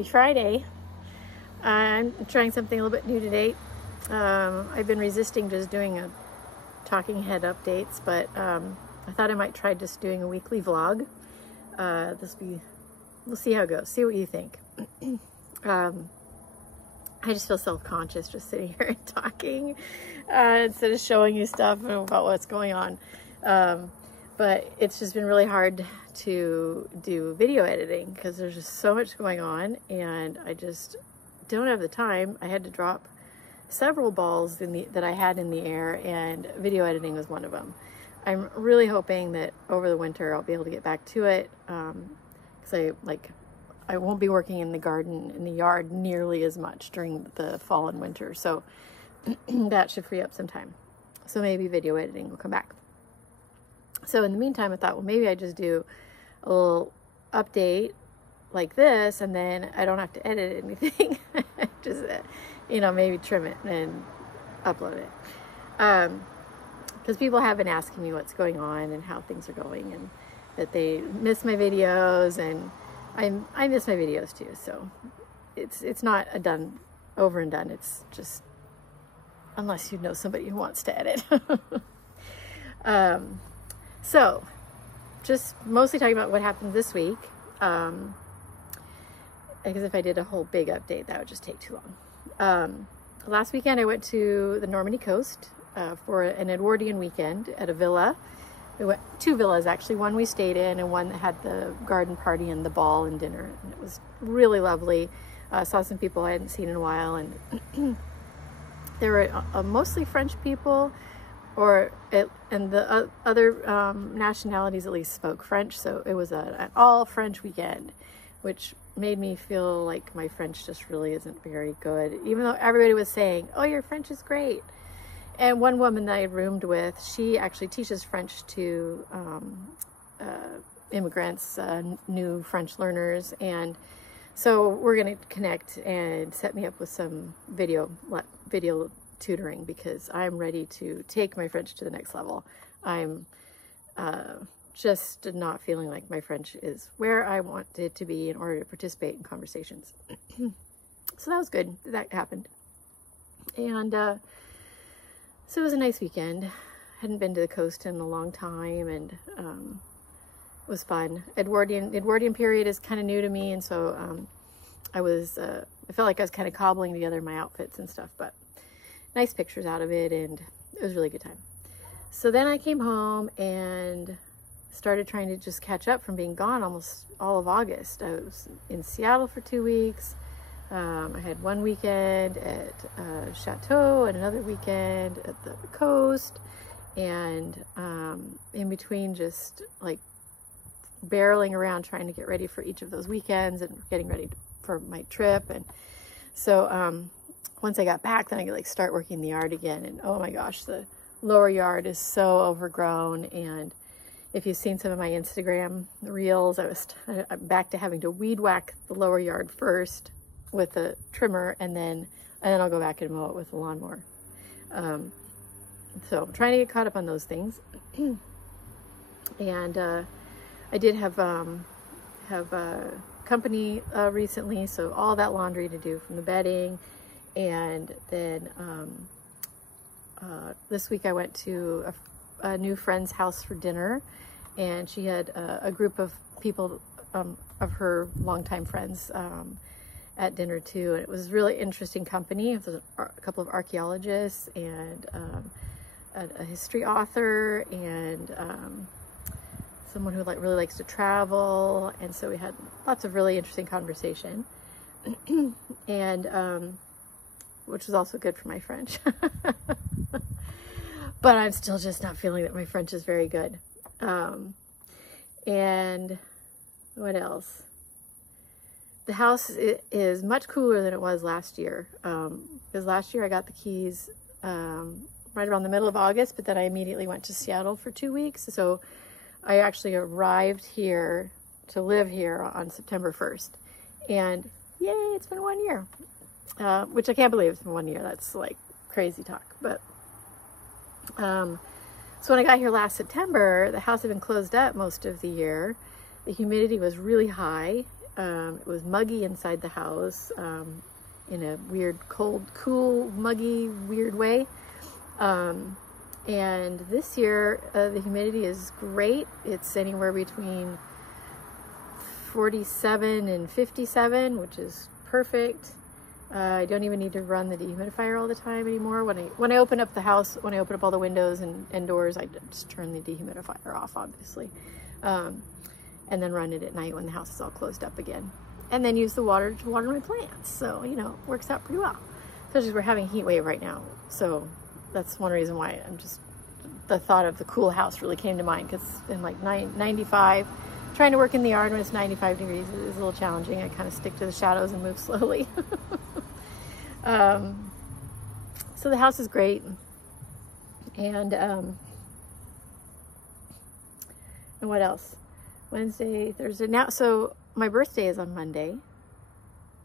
Happy Friday. I'm trying something a little bit new today. I've been resisting just doing a talking head updates, but I thought I might try just doing a weekly vlog. We'll see how it goes, see what you think. I just feel self-conscious just sitting here and talking instead of showing you stuff about what's going on. But it's just been really hard to do video editing because there's just so much going on and I just don't have the time. I had to drop several balls that I had in the air, and video editing was one of them. I'm really hoping that over the winter I'll be able to get back to it because I won't be working in the garden, in the yard nearly as much during the fall and winter, so that should free up some time. So maybe video editing will come back. So in the meantime, I thought, well, maybe I just do a little update like this, and then I don't have to edit anything. Just, maybe trim it and upload it. Because people have been asking me what's going on and how things are going, and that they miss my videos, and I miss my videos too. So it's not a done, over and done. It's just, unless you know somebody who wants to edit. So, just mostly talking about what happened this week, because if I did a whole big update, that would just take too long. Last weekend I went to the Normandy coast for an Edwardian weekend at a villa. We went two villas, actually. One we stayed in, and one that had the garden party and the ball and dinner. And it was really lovely. Saw some people I hadn't seen in a while, and there were mostly French people. And the other nationalities at least spoke French, so it was an all French weekend, which made me feel like my French just really isn't very good, even though everybody was saying, oh, your French is great. And one woman that I roomed with, she actually teaches French to immigrants, new French learners, and so we're going to connect and set me up with some video tutoring, because I'm ready to take my French to the next level. I'm just not feeling like my French is where I want it to be in order to participate in conversations. So that was good. That happened. And so it was a nice weekend. Hadn't been to the coast in a long time, and it was fun. Edwardian period is kind of new to me, and so I felt like I was kind of cobbling together my outfits and stuff, but nice pictures out of it, and it was a really good time. So then I came home and started trying to just catch up from being gone almost all of August. I was in Seattle for 2 weeks. I had one weekend at Chateau and another weekend at the coast, and in between just like barreling around trying to get ready for each of those weekends and getting ready for my trip. And so once I got back, then I could start working the yard again, and oh my gosh, the lower yard is so overgrown. And if you've seen some of my Instagram reels, I'm back to having to weed whack the lower yard first with a trimmer, and then I'll go back and mow it with a lawnmower. So I'm trying to get caught up on those things. And I did have company recently, so all that laundry to do from the bedding. And then this week I went to a new friend's house for dinner, and she had a group of people, of her longtime friends, at dinner too. And it was really interesting company. It was a couple of archaeologists and a history author, and someone who really likes to travel. And so we had lots of really interesting conversation. And which was also good for my French. But I'm still just not feeling that my French is very good. And what else? The house is much cooler than it was last year. Because last year I got the keys right around the middle of August, but then I immediately went to Seattle for 2 weeks. So I actually arrived here to live here on September 1st. And yay, it's been 1 year. Which I can't believe it's been 1 year. That's like crazy talk. But so when I got here last September, the house had been closed up most of the year. The humidity was really high. It was muggy inside the house, in a weird, cold, cool, muggy, weird way. And this year, the humidity is great. It's anywhere between 47 and 57, which is perfect. I don't even need to run the dehumidifier all the time anymore. When I open up the house, when I open up all the windows and doors, I just turn the dehumidifier off, obviously. And then run it at night when the house is all closed up again. And then use the water to water my plants. So, you know, it works out pretty well. Especially we're having a heat wave right now. So that's one reason why the thought of the cool house really came to mind, because it's been like 95. Trying to work in the yard when it's 95 degrees is a little challenging. I kind of stick to the shadows and move slowly. So the house is great. And what else? Wednesday, Thursday. Now, so my birthday is on Monday,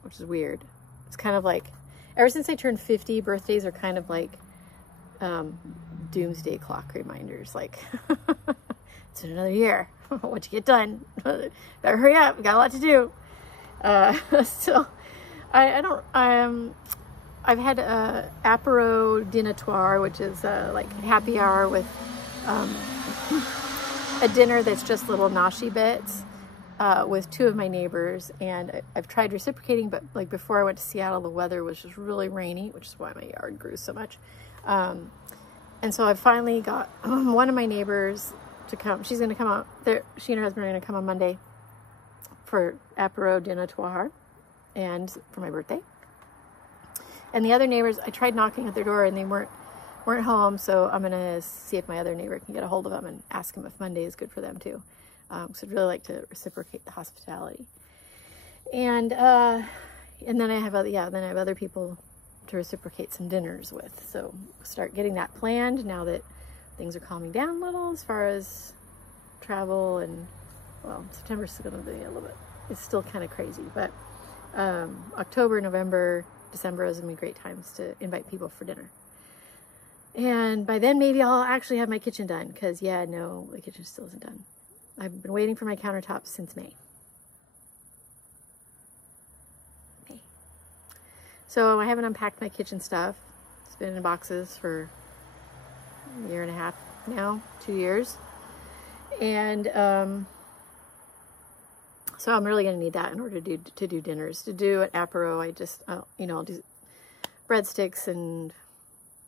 which is weird. It's kind of like, ever since I turned 50, birthdays are kind of like doomsday clock reminders. Like, it's another year. What you get done? Better hurry up. We got a lot to do. So I've had a apéro dînatoire, which is like happy hour with a dinner that's just little nashi bits with two of my neighbors. And I've tried reciprocating, but like before I went to Seattle, the weather was just really rainy, which is why my yard grew so much. And so I finally got one of my neighbors to come. She's going to come out there. She and her husband are going to come on Monday for apéro dînatoire and for my birthday. And the other neighbors, I tried knocking at their door and they weren't home. So I'm going to see if my other neighbor can get a hold of them and ask them if Monday is good for them too. So I'd really like to reciprocate the hospitality. And then I have other people to reciprocate some dinners with. So start getting that planned now that things are calming down a little as far as travel. And well, September's going to be a little bit, it's still kind of crazy, but October, November, December is going to be great times to invite people for dinner. And by then maybe I'll actually have my kitchen done, because no, the kitchen still isn't done. I've been waiting for my countertops since May. So I haven't unpacked my kitchen stuff. It's been in boxes for a year and a half now, 2 years. And so I'm really going to need that in order to do dinners. To do at apéro, I'll do breadsticks and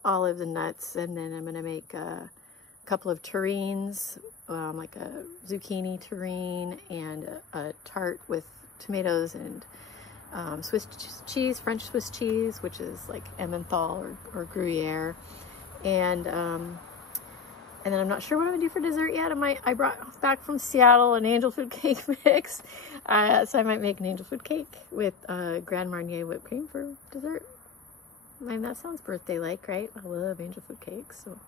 olives and nuts, and then I'm going to make a couple of terrines, like a zucchini terrine and a tart with tomatoes and Swiss cheese, French Swiss cheese, which is like Emmental or Gruyere, and then I'm not sure what I'm gonna do for dessert yet. I brought back from Seattle an angel food cake mix, so I might make an angel food cake with Grand Marnier whipped cream for dessert. I mean, that sounds birthday-like, right? I love angel food cakes, so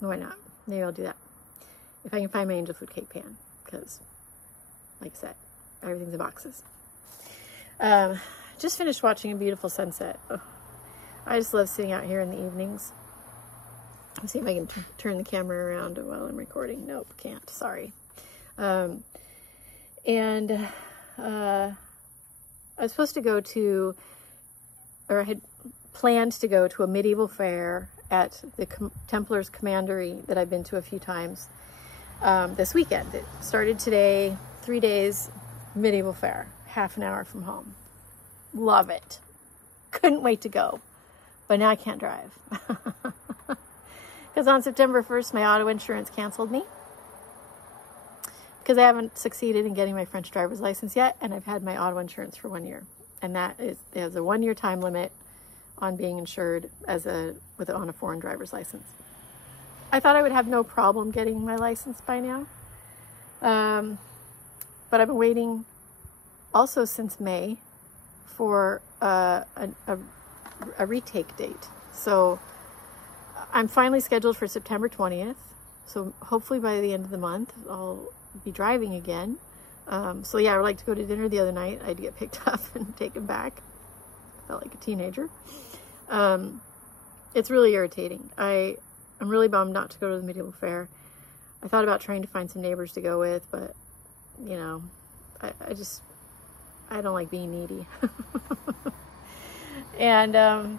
why not? Maybe I'll do that if I can find my angel food cake pan, because, like I said, everything's in boxes. Just finished watching a beautiful sunset. Oh, I just love sitting out here in the evenings. Let's see if I can turn the camera around while I'm recording. Nope, can't. Sorry. I was supposed to go to, or I had planned to go to a medieval fair at the Templars Commandery that I've been to a few times this weekend. It started today, 3 days, medieval fair, half an hour from home. Love it. Couldn't wait to go. But now I can't drive. Because on September 1st, my auto insurance canceled me. Because I haven't succeeded in getting my French driver's license yet, and I've had my auto insurance for 1 year. And there's a 1 year time limit on being insured on a foreign driver's license. I thought I would have no problem getting my license by now. But I've been waiting also since May for a retake date. So I'm finally scheduled for September 20th. So hopefully by the end of the month, I'll be driving again. So yeah, I would like to go to dinner the other night. I had to get picked up and taken back. Felt like a teenager. It's really irritating. I'm really bummed not to go to the medieval fair. I thought about trying to find some neighbors to go with, but I don't like being needy. And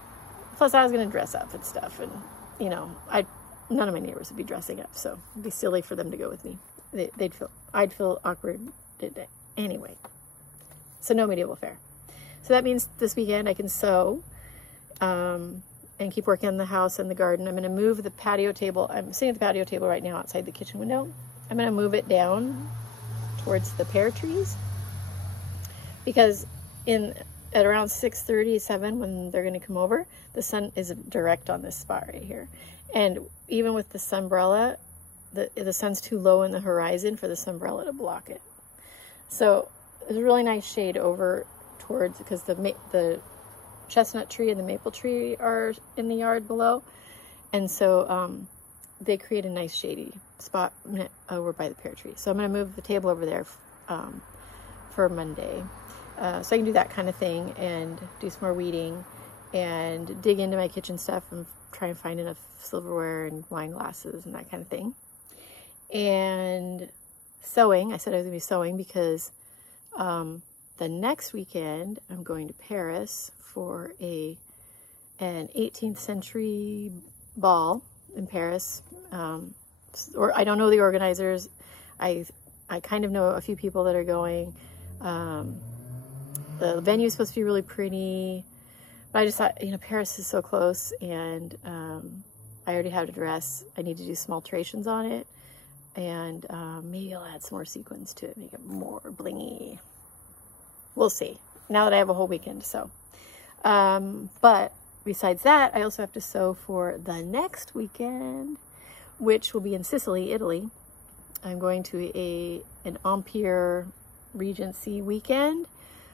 plus I was going to dress up and stuff, and you know, none of my neighbors would be dressing up, so it'd be silly for them to go with me. I'd feel awkward anyway. So no medieval fair. So that means this weekend I can sew and keep working on the house and the garden. I'm going to move the patio table. I'm sitting at the patio table right now outside the kitchen window. I'm going to move it down towards the pear trees, because at around 6:37 when they're going to come over, the sun is direct on this spot right here. And even with the sunbrella, the sun's too low in the horizon for the sunbrella to block it. So there's a really nice shade over towards, because the chestnut tree and the maple tree are in the yard below. And so they create a nice shady spot over by the pear tree. So I'm going to move the table over there for Monday. So I can do that kind of thing and do some more weeding and dig into my kitchen stuff and try and find enough silverware and wine glasses and that kind of thing. And sewing, I said I was going to be sewing because the next weekend I'm going to Paris for an 18th century ball in Paris. Or I don't know the organizers. I kind of know a few people that are going. The venue is supposed to be really pretty, but I just thought, you know, Paris is so close, and I already have a dress. I need to do some alterations on it, and maybe I'll add some more sequins to it, make it more blingy. We'll see, now that I have a whole weekend to sew. But besides that, I also have to sew for the next weekend, which will be in Sicily, Italy. I'm going to an Empire Regency weekend.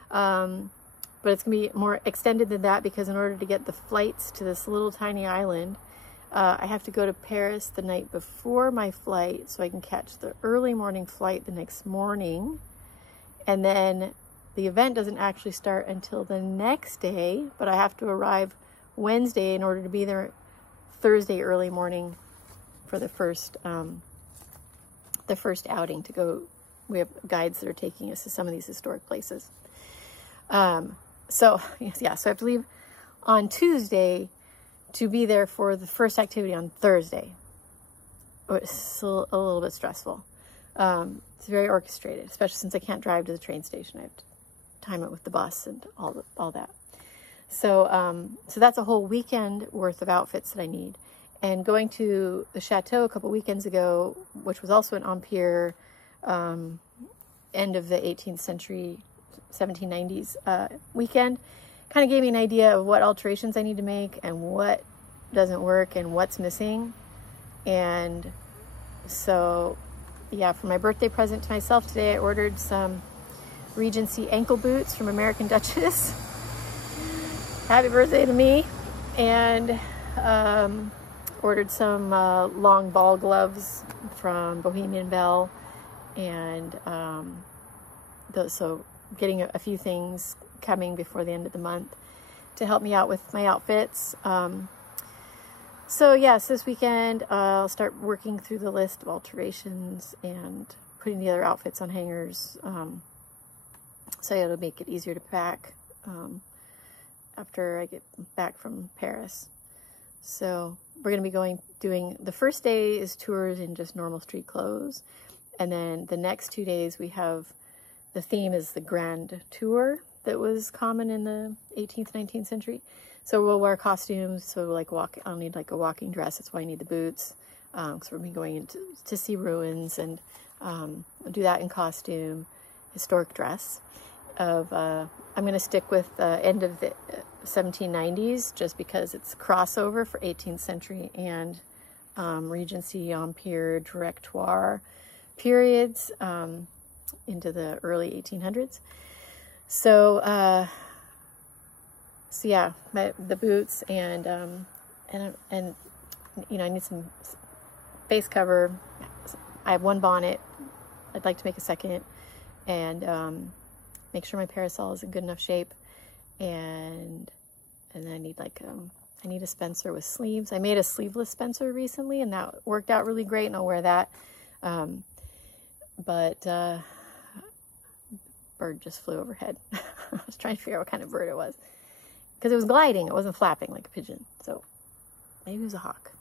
But it's going to be more extended than that, because in order to get the flights to this little tiny island, I have to go to Paris the night before my flight so I can catch the early morning flight the next morning. And then the event doesn't actually start until the next day, but I have to arrive Wednesday in order to be there Thursday early morning for the first outing to go. We have guides that are taking us to some of these historic places. So I have to leave on Tuesday to be there for the first activity on Thursday. It's still a little bit stressful. It's very orchestrated, especially since I can't drive to the train station. I have to time it with the bus and all that. So that's a whole weekend worth of outfits that I need. And going to the chateau a couple weekends ago, which was also an Empire, end of the 18th century, 1790s weekend, kind of gave me an idea of what alterations I need to make and what doesn't work and what's missing. And so, yeah, for my birthday present to myself today, I ordered some Regency ankle boots from American Duchess. Happy birthday to me. And ordered some long ball gloves from Bohemian Belle. And so getting a few things coming before the end of the month to help me out with my outfits. So yes, this weekend I'll start working through the list of alterations and putting the other outfits on hangers, so it'll make it easier to pack after I get back from Paris. So we're going to be doing the first day is tours in just normal street clothes, and then the next 2 days we have the theme is the Grand Tour that was common in the 18th, 19th century. So we'll wear costumes. So I'll need like a walking dress. That's why I need the boots. Because we're going to see ruins, and I'll do that in costume, historic dress. I'm going to stick with the end of the 1790s just because it's crossover for 18th century and Regency, Empire, Directoire periods into the early 1800s. So yeah, the boots and you know, I need some face cover. I have one bonnet. I'd like to make a second, and make sure my parasol is in good enough shape. And then I need I need a Spencer with sleeves. I made a sleeveless Spencer recently, and that worked out really great, and I'll wear that. But bird just flew overhead. I was trying to figure out what kind of bird it was, because it was gliding. It wasn't flapping like a pigeon. So maybe it was a hawk.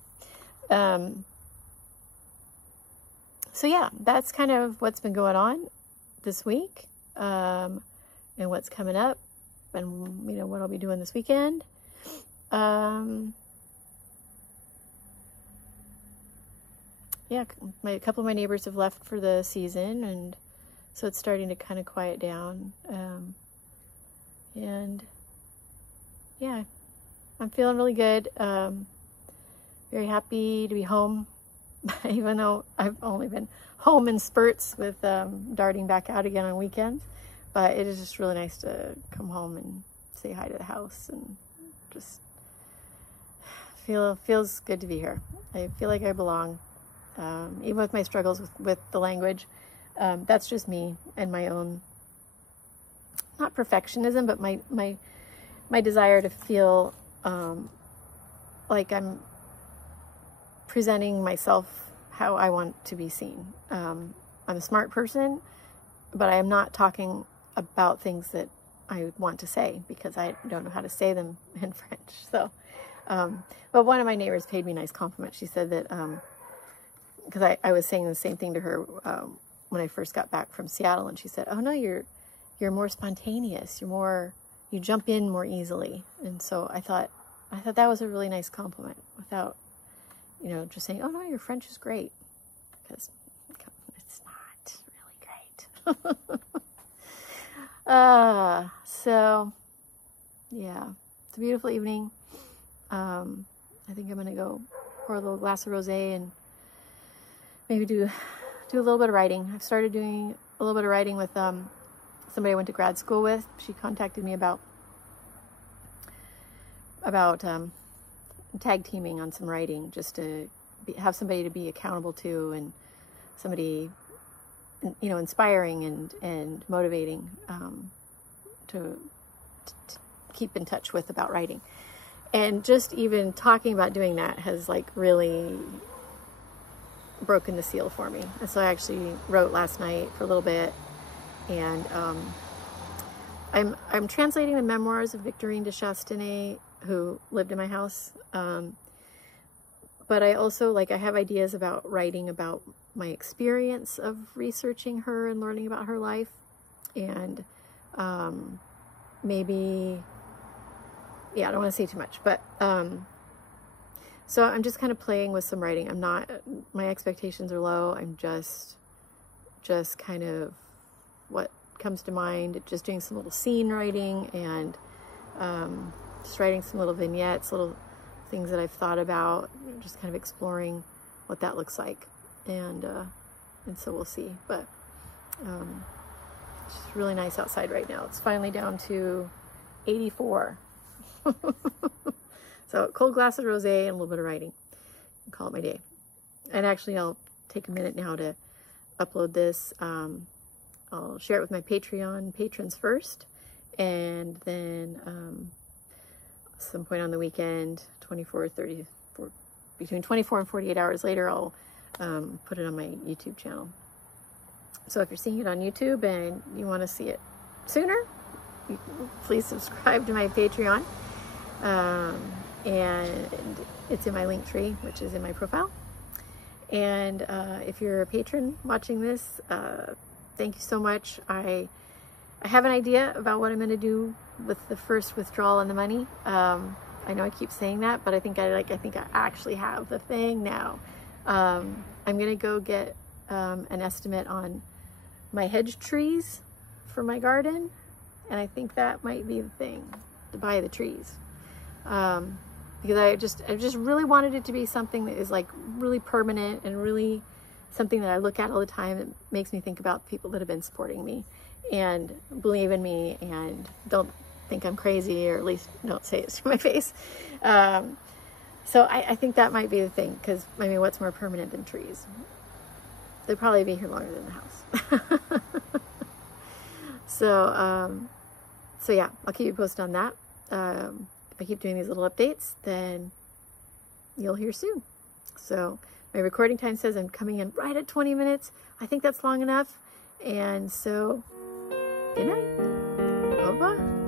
So yeah, that's kind of what's been going on this week, and what's coming up, and you know what I'll be doing this weekend. Yeah, a couple of my neighbors have left for the season, and so it's starting to kind of quiet down. And yeah, I'm feeling really good. Very happy to be home, even though I've only been home in spurts with darting back out again on weekends. But it is just really nice to come home and say hi to the house, and just feels good to be here. I feel like I belong, even with my struggles with the language. That's just me and my own, not perfectionism, but my desire to feel like I'm presenting myself how I want to be seen. I'm a smart person, but I am not talking about things that I want to say because I don't know how to say them in French. So, but one of my neighbors paid me a nice compliment. She said that, because I was saying the same thing to her when I first got back from Seattle, and she said, "Oh no, you're more spontaneous. You jump in more easily." And so I thought that was a really nice compliment, without, you know, just saying, "Oh no, your French is great," because it's not really great. So yeah, it's a beautiful evening. I think I'm gonna go pour a little glass of rosé and maybe do a little bit of writing. I've started doing a little bit of writing with somebody I went to grad school with. She contacted me about tag teaming on some writing, just to have somebody to be accountable to, and somebody, you know, inspiring and motivating to keep in touch with about writing. And just even talking about doing that has like really broken the seal for me. And so I actually wrote last night for a little bit, and I'm translating the memoirs of Victorine de Chastenay, who lived in my house. But I also, I have ideas about writing about my experience of researching her and learning about her life. And maybe, yeah, I don't want to say too much, but so I'm just kind of playing with some writing. My expectations are low. I'm just kind of what comes to mind, just doing some little scene writing, and just writing some little vignettes, little things that I've thought about, just kind of exploring what that looks like. And so we'll see. But it's just really nice outside right now. It's finally down to 84. So cold glass of rosé and a little bit of writing, and call it my day. And actually, I'll take a minute now to upload this. I'll share it with my Patreon patrons first, and then some point on the weekend, between 24 and 48 hours later, I'll put it on my YouTube channel. So if you're seeing it on YouTube and you want to see it sooner, please subscribe to my Patreon. And it's in my link tree, which is in my profile. And if you're a patron watching this, thank you so much. I have an idea about what I'm going to do with the first withdrawal on the money. I know I keep saying that, but I think I actually have the thing now. I'm going to go get an estimate on my hedge trees for my garden, and I think that might be the thing, to buy the trees. Because I just really wanted it to be something that is like really permanent and really something that I look at all the time. It makes me think about people that have been supporting me and believe in me and don't think I'm crazy, or at least don't say it to my face. So I think that might be the thing, because I mean, what's more permanent than trees? They'll probably be here longer than the house. So yeah, I'll keep you posted on that. If I keep doing these little updates, then you'll hear soon. So my recording time says I'm coming in right at 20 minutes. I think that's long enough. And so Good night. Au revoir.